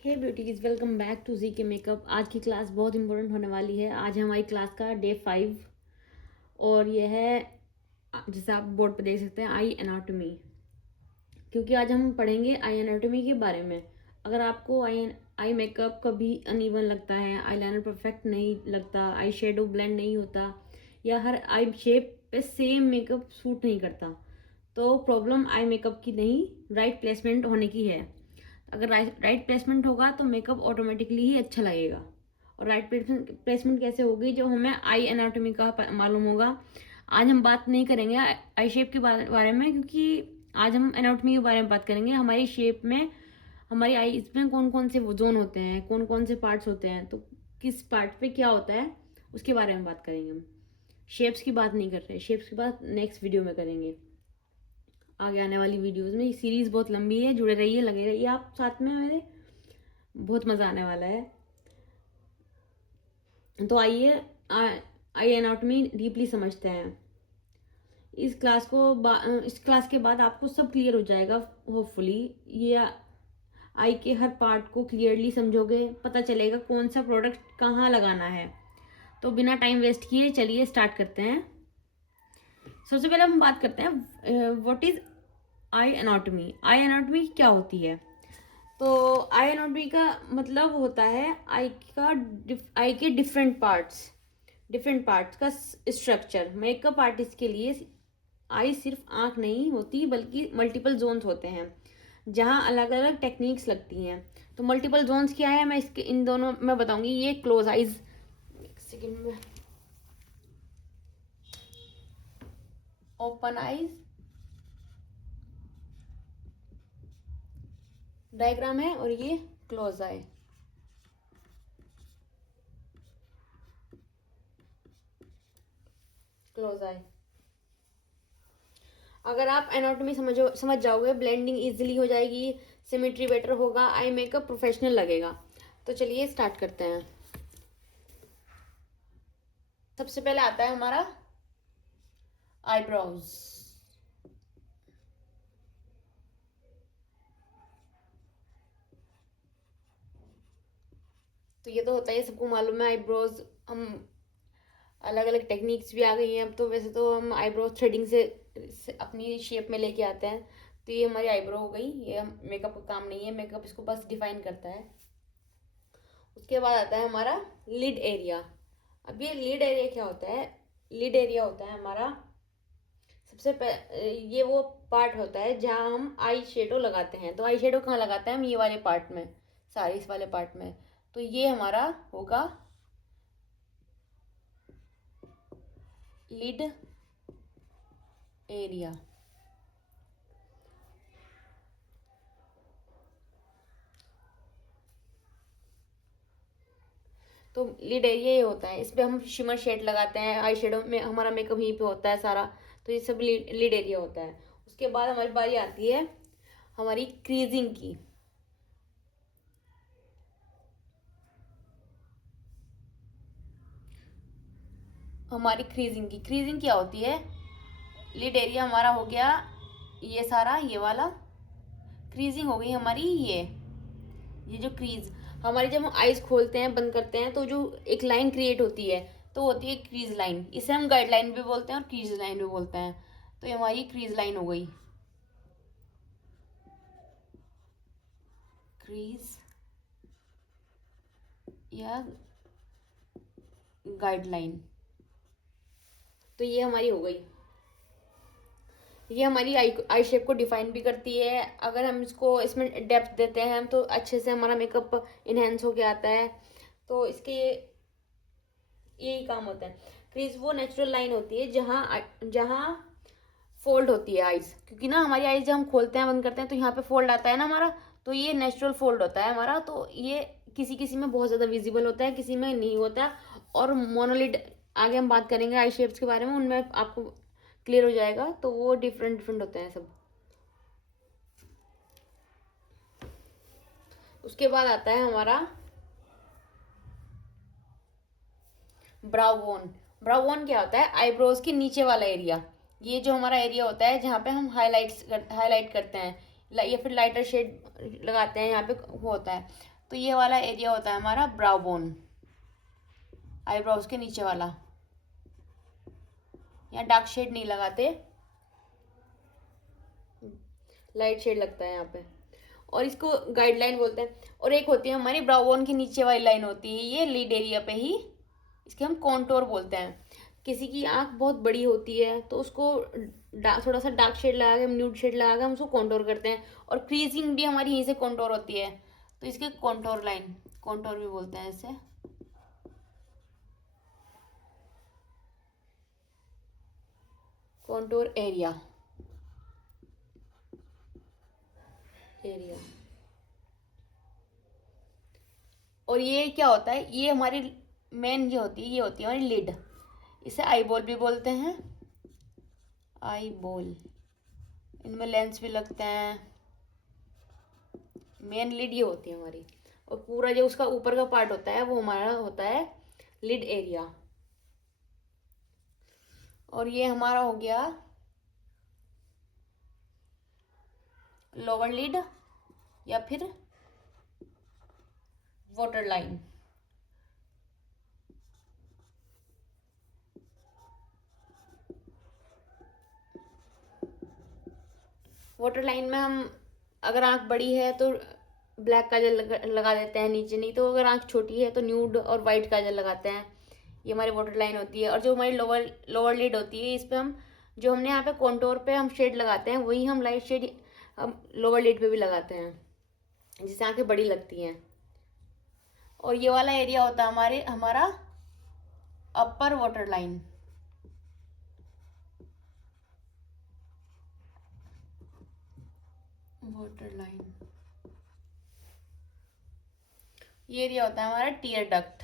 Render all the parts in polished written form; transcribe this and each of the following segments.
Hey beauties, welcome back to G K makeup. आज की class बहुत इंपॉर्टेंट होने वाली है। आज है हमारी क्लास का डे 5 और ये है, जैसे आप बोर्ड पर देख सकते हैं, आई एनाटॉमी। क्योंकि आज हम पढ़ेंगे आई एनाटॉमी के बारे में। अगर आपको आई मेकअप कभी अनइवन लगता है, आई लाइनर परफेक्ट नहीं लगता, आई शेडो ब्लेंड नहीं होता, या हर आई शेप पे सेम मेकअप सूट नहीं करता, तो प्रॉब्लम आई मेकअप की नहीं, राइट प्लेसमेंट होने की है। अगर राइट प्लेसमेंट होगा तो मेकअप ऑटोमेटिकली ही अच्छा लगेगा। और राइट प्लेसमेंट कैसे होगी? जब हमें आई एनाटॉमी का मालूम होगा। आज हम बात नहीं करेंगे आई शेप के बारे में, क्योंकि आज हम एनाटॉमी के बारे में बात करेंगे। हमारी शेप में, हमारी आई इसमें कौन कौन से वो जोन होते हैं, कौन कौन से पार्ट्स होते हैं, तो किस पार्ट पे क्या होता है, उसके बारे में बात करेंगे हम। शेप्स की बात नहीं कर रहे, शेप्स की बात नेक्स्ट वीडियो में करेंगे। आगे आने वाली वीडियोस में। ये सीरीज बहुत लंबी है, जुड़े रहिए, लगे रहिए आप साथ में मेरे, बहुत मज़ा आने वाला है। तो आइए आई एनाटॉमी डीपली समझते हैं। इस क्लास के बाद आपको सब क्लियर हो जाएगा होपफुली। ये आई के हर पार्ट को क्लियरली समझोगे, पता चलेगा कौन सा प्रोडक्ट कहाँ लगाना है। तो बिना टाइम वेस्ट किए चलिए स्टार्ट करते हैं। सबसे पहले हम बात करते हैं what is I anatomy. I anatomy क्या होती है? तो आई एनाटॉमी का मतलब होता है आई के डिफरेंट पार्ट्स का स्ट्रक्चर। मेकअप आर्टिस्ट के लिए आई सिर्फ आंख नहीं होती, बल्कि मल्टीपल जोन्स होते हैं जहां अलग अलग टेक्निक्स लगती हैं। तो मल्टीपल जोन्स क्या है, मैं इसके इन दोनों मैं बताऊंगी। ये क्लोज आइज, एक सेकेंड में, ओपन आइज डायग्राम है, और ये क्लोज आई। क्लोज आई। अगर आप एनाटॉमी समझ जाओगे, ब्लेंडिंग इजीली हो जाएगी, सिमेट्री बेटर होगा, आई मेकअप प्रोफेशनल लगेगा। तो चलिए स्टार्ट करते हैं। सबसे पहले आता है हमारा आईब्रोज। तो ये तो होता है, सबको मालूम है। आईब्रोज हम अलग अलग टेक्निक्स भी आ गई हैं अब तो। वैसे तो हम आईब्रोज थ्रेडिंग से अपनी शेप में लेके आते हैं। तो ये हमारी आईब्रो हो गई। ये मेकअप का काम नहीं है, मेकअप इसको बस डिफाइन करता है। उसके बाद आता है हमारा लिड एरिया। अब ये लिड एरिया क्या होता है? लिड एरिया होता है हमारा ये वो पार्ट होता है जहाँ हम आई शेडो लगाते हैं। तो आई शेडो कहाँ लगाते हैं हम? ये वाले पार्ट में, सारे इस वाले पार्ट में। तो ये हमारा होगा लिड एरिया। तो लिड एरिया ये होता है, इस पे हम शिमर शेड लगाते हैं। आई शेडो में हमारा मेकअप यहीं पे होता है सारा। तो ये सब लिड एरिया होता है। उसके बाद हमारी बारी आती है हमारी क्रीजिंग की। क्रीजिंग क्या होती है? लिड एरिया हमारा हो गया ये सारा, ये वाला। क्रीजिंग हो गई हमारी ये जो क्रीज हमारी, जब हम आईज खोलते हैं बंद करते हैं तो जो एक लाइन क्रिएट होती है, तो होती है क्रीज लाइन। इसे हम गाइडलाइन भी बोलते हैं और क्रीज लाइन भी बोलते हैं। तो ये हमारी क्रीज लाइन हो गई, क्रीज या गाइडलाइन। तो ये हमारी हो गई। ये हमारी आई शेप को डिफाइन भी करती है। अगर हम इसमें डेप्थ देते हैं तो अच्छे से हमारा मेकअप इनहेंस होके आता है। तो इसके यही काम होता है। क्रीज वो नेचुरल लाइन होती है जहाँ जहाँ फोल्ड होती है आईज। क्योंकि ना हमारी आईज जब हम खोलते हैं बंद करते हैं तो यहाँ पे फोल्ड आता है ना हमारा। तो ये नेचुरल फोल्ड होता है हमारा। तो ये किसी किसी में बहुत ज़्यादा विजिबल होता है, किसी में नहीं होता। और मोनोलिड, आगे हम बात करेंगे आई शेप्स के बारे में, उनमें आपको क्लियर हो जाएगा। तो वो डिफरेंट डिफरेंट होते हैं सब। उसके बाद आता है हमारा ब्राउन। ब्राउन क्या होता है? आईब्रोज के नीचे वाला एरिया। ये जो हमारा एरिया होता है जहाँ पे हम हाईलाइट करते हैं, या फिर लाइटर शेड लगाते हैं, यहाँ पे वो होता है। तो ये वाला एरिया होता है हमारा ब्राउ बोन, आईब्रोज के नीचे वाला। यहाँ डार्क शेड नहीं लगाते, लाइट शेड लगता है यहाँ पे, और इसको गाइडलाइन बोलते हैं। और एक होती है हमारी ब्राउ बोन के नीचे वाली लाइन होती है, ये लिड एरिया पे ही, इसके हम कॉन्टोर बोलते हैं। किसी की आंख बहुत बड़ी होती है तो उसको थोड़ा सा डार्क शेड लगा के, न्यूड शेड लगा के हम उसको कॉन्टोर करते हैं। और क्रीजिंग भी हमारी यहीं से कॉन्टोर होती है, तो इसके कॉन्टोर लाइन, कॉन्टोर भी बोलते हैं इसे। Contour area, area. और ये क्या होता है, ये हमारी मेन जो होती है, ये होती है हमारी लिड। इसे आई बॉल भी बोलते हैं, आई बॉल। इनमें लेंस भी लगते हैं। मेन लिड ये होती है हमारी, और पूरा जो उसका ऊपर का पार्ट होता है वो हमारा होता है लिड एरिया। और ये हमारा हो गया लोअर लिड या फिर वाटर लाइन। वाटर लाइन में हम अगर आंख बड़ी है तो ब्लैक काजल लगा देते हैं नीचे, नहीं तो अगर आंख छोटी है तो न्यूड और वाइट काजल लगाते हैं। ये हमारी वाटर लाइन होती है। और जो हमारी लोअर लिड होती है, इस पे हम जो हमने यहाँ पे कॉन्टोर पे हम शेड लगाते हैं, वही हम लाइट शेड हम लोअर लिड पे भी लगाते हैं, जिससे आंखें बड़ी लगती हैं। और ये वाला एरिया होता है हमारा अपर वाटर लाइन। वाटर लाइन, ये एरिया होता है हमारा टीयर डक्ट।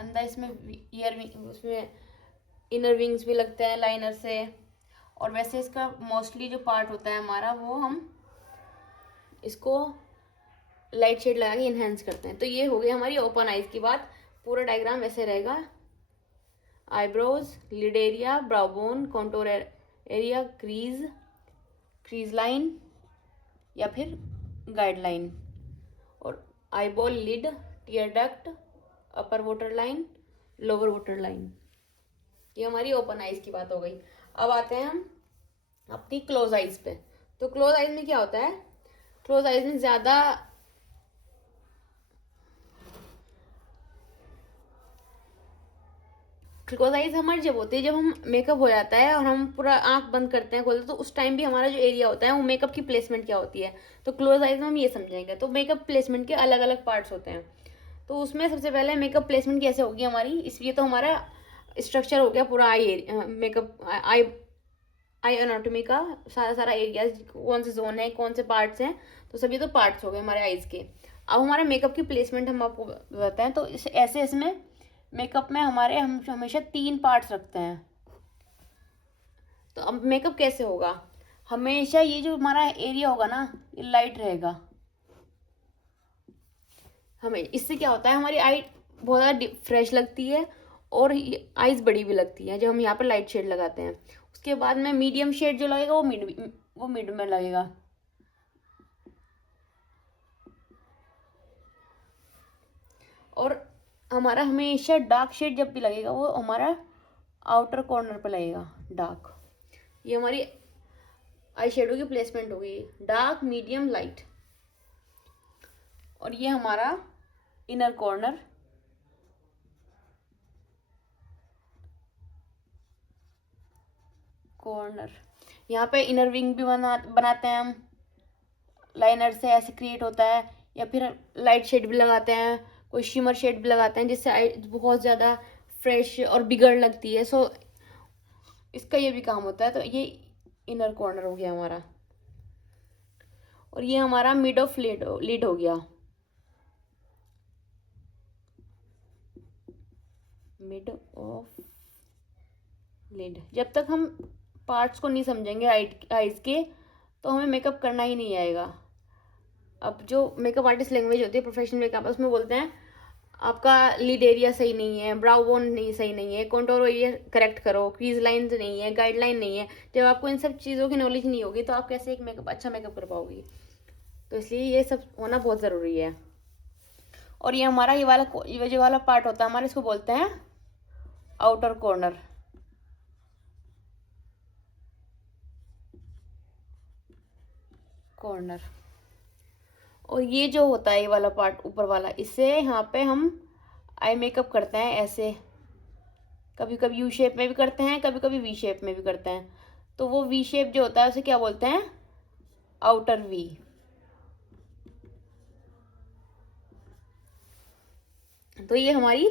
अंदर इसमें ईयर विंग, उसमें इनर विंग्स भी लगते हैं लाइनर से। और वैसे इसका मोस्टली जो पार्ट होता है हमारा, वो हम इसको लाइट शेड लगा के इन्हेंस करते हैं। तो ये हो गई हमारी ओपन आइज की बात। पूरा डायग्राम ऐसे रहेगा, eyebrows, lid area, brow bone, contour area, crease line या फिर गाइडलाइन, और eyeball, lid, tear duct, upper water line, lower water line. ये हमारी ओपन आइज की बात हो गई। अब आते हैं हम अपनी क्लोज आइज पे। तो क्लोज आइज में क्या होता है, क्लोज आइज में ज्यादा क्लोज आइज हमारी जब होती है जब हम मेकअप हो जाता है और हम पूरा आंख बंद करते हैं, खोलते, तो उस टाइम भी हमारा जो एरिया होता है वो मेकअप की प्लेसमेंट क्या होती है, तो क्लोज आइज में हम ये समझेंगे। तो मेकअप प्लेसमेंट के अलग अलग पार्ट्स होते हैं। तो उसमें सबसे पहले मेकअप प्लेसमेंट कैसे होगी हमारी, इसलिए तो हमारा स्ट्रक्चर हो गया पूरा आई मेकअप आई एनाटॉमी का सारा एरिया, कौन से जोन है, कौन से पार्ट्स हैं, तो सभी तो पार्ट्स हो गए हमारे आईज के। अब हमारे मेकअप की प्लेसमेंट हम आपको बताएं, तो ऐसे इसमें मेकअप में हमारे हम हमेशा 3 पार्ट्स रखते हैं। तो अब मेकअप कैसे होगा, हमेशा ये जो हमारा एरिया होगा ना, ये लाइट रहेगा। हमें इससे क्या होता है, हमारी आई बहुत ज़्यादा फ्रेश लगती है और आईज बड़ी भी लगती है जब हम यहाँ पर लाइट शेड लगाते हैं। उसके बाद में मीडियम शेड जो लगेगा वो मिड में लगेगा। और हमारा हमेशा डार्क शेड जब भी लगेगा वो हमारा आउटर कॉर्नर पे लगेगा, डार्क। ये हमारी आई शेडो की प्लेसमेंट होगी, डार्क, मीडियम, लाइट। और ये हमारा इनर कॉर्नर, यहाँ पे इनर विंग भी बनाते हैं हम, लाइनर से ऐसे क्रिएट होता है। या फिर लाइट शेड भी लगाते हैं, कोई शिमर शेड भी लगाते हैं, जिससे आई बहुत ज़्यादा फ्रेश और बिगड़ लगती है। सो इसका ये भी काम होता है। तो ये इनर कॉर्नर हो गया हमारा। और ये हमारा मिड ऑफ लिड हो गया, मिड ऑफ लिड। जब तक हम पार्ट्स को नहीं समझेंगे आइज के, तो हमें मेकअप करना ही नहीं आएगा। अब जो मेकअप आर्टिस्ट लैंग्वेज होती है, प्रोफेशनल मेकअप, उसमें बोलते हैं आपका लिड एरिया सही नहीं है, ब्राउ बोन नहीं सही नहीं है, कॉन्टोर एरिया करेक्ट करो, क्रीज लाइन नहीं है, गाइडलाइन नहीं है। जब आपको इन सब चीज़ों की नॉलेज नहीं होगी तो आप कैसे एक अच्छा मेकअप कर पाओगी। तो इसलिए ये सब होना बहुत ज़रूरी है। और ये हमारा ये वाला पार्ट होता है हमारा, इसको बोलते हैं आउटर कॉर्नर। और ये जो होता है ये वाला पार्ट ऊपर वाला, इससे यहाँ पे हम आई मेकअप करते हैं ऐसे, कभी कभी यू शेप में भी करते हैं, कभी कभी वी शेप में भी करते हैं। तो वो वी शेप जो होता है उसे क्या बोलते हैं, आउटर वी। तो ये हमारी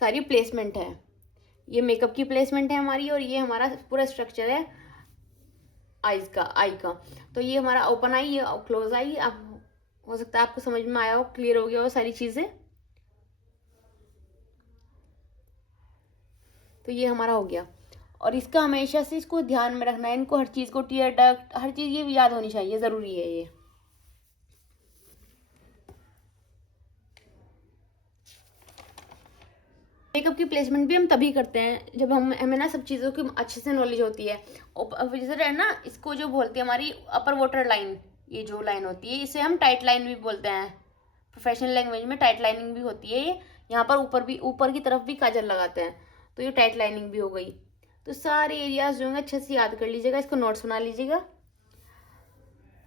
सारी प्लेसमेंट है, ये मेकअप की प्लेसमेंट है हमारी, और ये हमारा पूरा स्ट्रक्चर है आई का। तो ये हमारा ओपन आई, ये क्लोज आई। आप हो सकता है आपको समझ में आया हो, क्लियर हो गया हो सारी चीज़ें। तो ये हमारा हो गया, और इसका हमेशा से इसको ध्यान में रखना है, इनको हर चीज़ को, टीयर डक्ट, हर चीज़ ये याद होनी चाहिए, ज़रूरी है ये। मेकअप की प्लेसमेंट भी हम तभी करते हैं जब हमें ना सब चीज़ों की अच्छे से नॉलेज होती है। और जैसे है ना, इसको जो बोलते हैं हमारी अपर वाटर लाइन, ये जो लाइन होती है इसे हम टाइट लाइन भी बोलते हैं, प्रोफेशनल लैंग्वेज में टाइट लाइनिंग भी होती है ये। यहाँ पर ऊपर की तरफ भी काजल लगाते हैं, तो ये टाइट लाइनिंग भी हो गई। तो सारे एरियाज जो है अच्छे से याद कर लीजिएगा, इसको नोट्स बना लीजिएगा।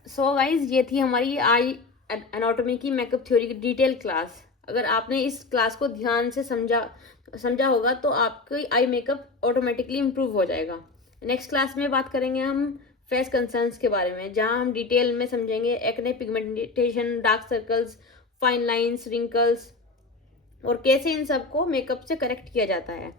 सो गाइज, ये थी हमारी आई एनाटॉमी की मेकअप थ्योरी की डिटेल क्लास। अगर आपने इस क्लास को ध्यान से समझा होगा तो आपकी आई मेकअप ऑटोमेटिकली इम्प्रूव हो जाएगा। नेक्स्ट क्लास में बात करेंगे हम फेस कंसर्न्स के बारे में, जहां हम डिटेल में समझेंगे acne, pigmentation, dark circles, fine lines, wrinkles, और कैसे इन सबको मेकअप से करेक्ट किया जाता है।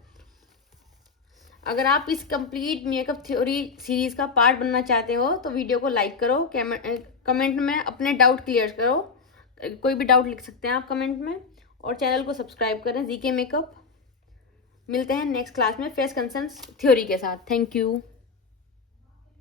अगर आप इस कंप्लीट मेकअप थ्योरी सीरीज का पार्ट बनना चाहते हो तो वीडियो को लाइक करो, कमेंट में अपने डाउट क्लियर करो, कोई भी डाउट लिख सकते हैं आप कमेंट में, और चैनल को सब्सक्राइब करें जीके मेकअप। मिलते हैं नेक्स्ट क्लास में फेस कंसर्न्स थ्योरी के साथ। Thank you.